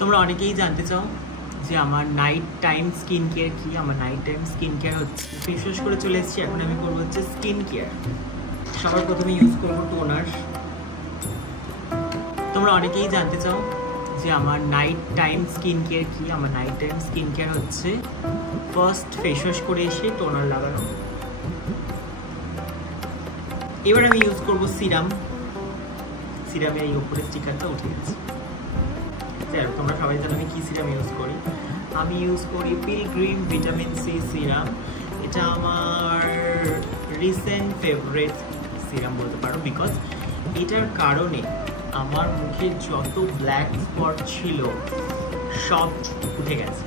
তোমরা অনেকেই জানতে চাও যে আমার নাইট টাইম স্কিন কেয়ার কি। আমার নাইট টাইম স্কিন কেয়ার হচ্ছে ফেস ওয়াশ করে চলে এসেছি, এখন আমি করবো হচ্ছে স্কিন কেয়ার। সবার প্রথমে ইউজ করবো টোনার। তোমরা অনেকেই জানতে চাও যে আমার নাইট টাইম স্কিন কেয়ার কি। আমার নাইট টাইম স্কিন কেয়ার হচ্ছে ফার্স্ট ফেস ওয়াশ করে এসে টোনার লাগানো। এবার আমি ইউজ করবো সিরাম। সিরামের এই উপরে স্টিকারটা উঠে গেছে। তোমরা সবাই জানো আমি কি সিরাম ইউজ করি। আমি ইউজ করি পিলগ্রিম ভিটামিন সি সিরাম। এটা আমার রিসেন্ট ফেভারিট সিরাম বলতে পারো, বিকজ এটার কারণে আমার মুখে যত ব্ল্যাক স্পট ছিল সব উঠে গেছে।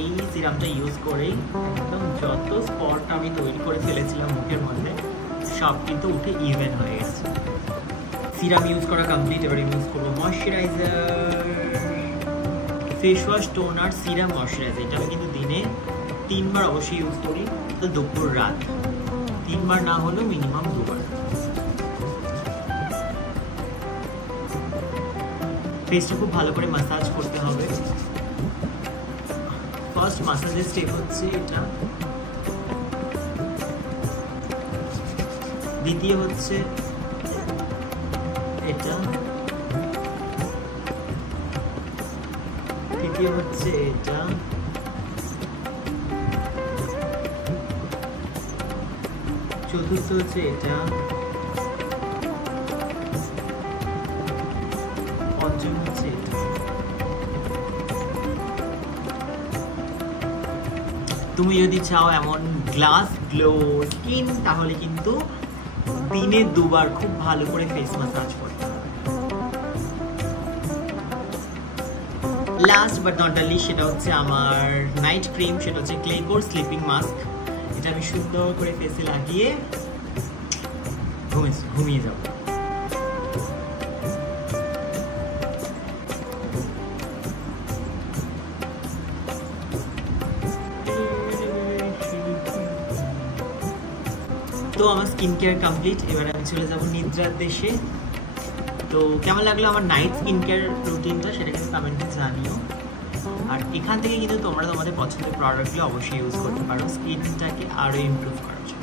এই সিরামটা ইউজ করেই একদম যত স্পট আমি তৈরি করে ফেলেছিলাম মুখের মধ্যে সব কিন্তু উঠে ইভেন হয়ে গেছে। সিরাম ইউজ করা কমপ্লিট। এবার ইউজ করবো moisturiser. Face wash, toner, serum, moisturiser. এটা আমি কিন্তু দিনে 3 বার অবশ্যই ইউজ করি, তো দুপুর রাত 3 বার না হলেও মিনিমাম 2 বার। ফেসটা খুব ভালো করে ম্যাসাজ করতে হবে। ফার্স্ট ম্যাসাজের স্টেপ হচ্ছে এটা, দ্বিতীয় হচ্ছে এটা, তৃতীয় হচ্ছে এটা, চতুর্থ হচ্ছে এটা, পঞ্চম হচ্ছে এটা। তুমি যদি চাও এমন গ্লাস গ্লো স্কিন তাহলে কিন্তু দিনে 2 বার খুব ভালো করে ফেস ম্যাসাজ করতে হবে। Last but not the least, সেটা হচ্ছে আমার নাইট ক্রিম। সেটা হচ্ছে ক্লেকোর স্লিপিং মাস্ক। এটা আমি সুন্দর করে ফেসে লাগিয়ে ঘুমিয়ে যাব। তো আমার স্কিন কেয়ার কমপ্লিট। এবার আমি চলে যাব নিদ্রার দেশে। তো কেমন লাগলো আমার নাইট স্কিন কেয়ার রুটিনটা সেটা কিন্তু কমেন্টে জানিও। আর এখান থেকে কিন্তু তোমরা তোমাদের পছন্দের প্রোডাক্টগুলো অবশ্যই ইউজ করতে পারো স্কিনটাকে আরও ইমপ্রুভ করার জন্য।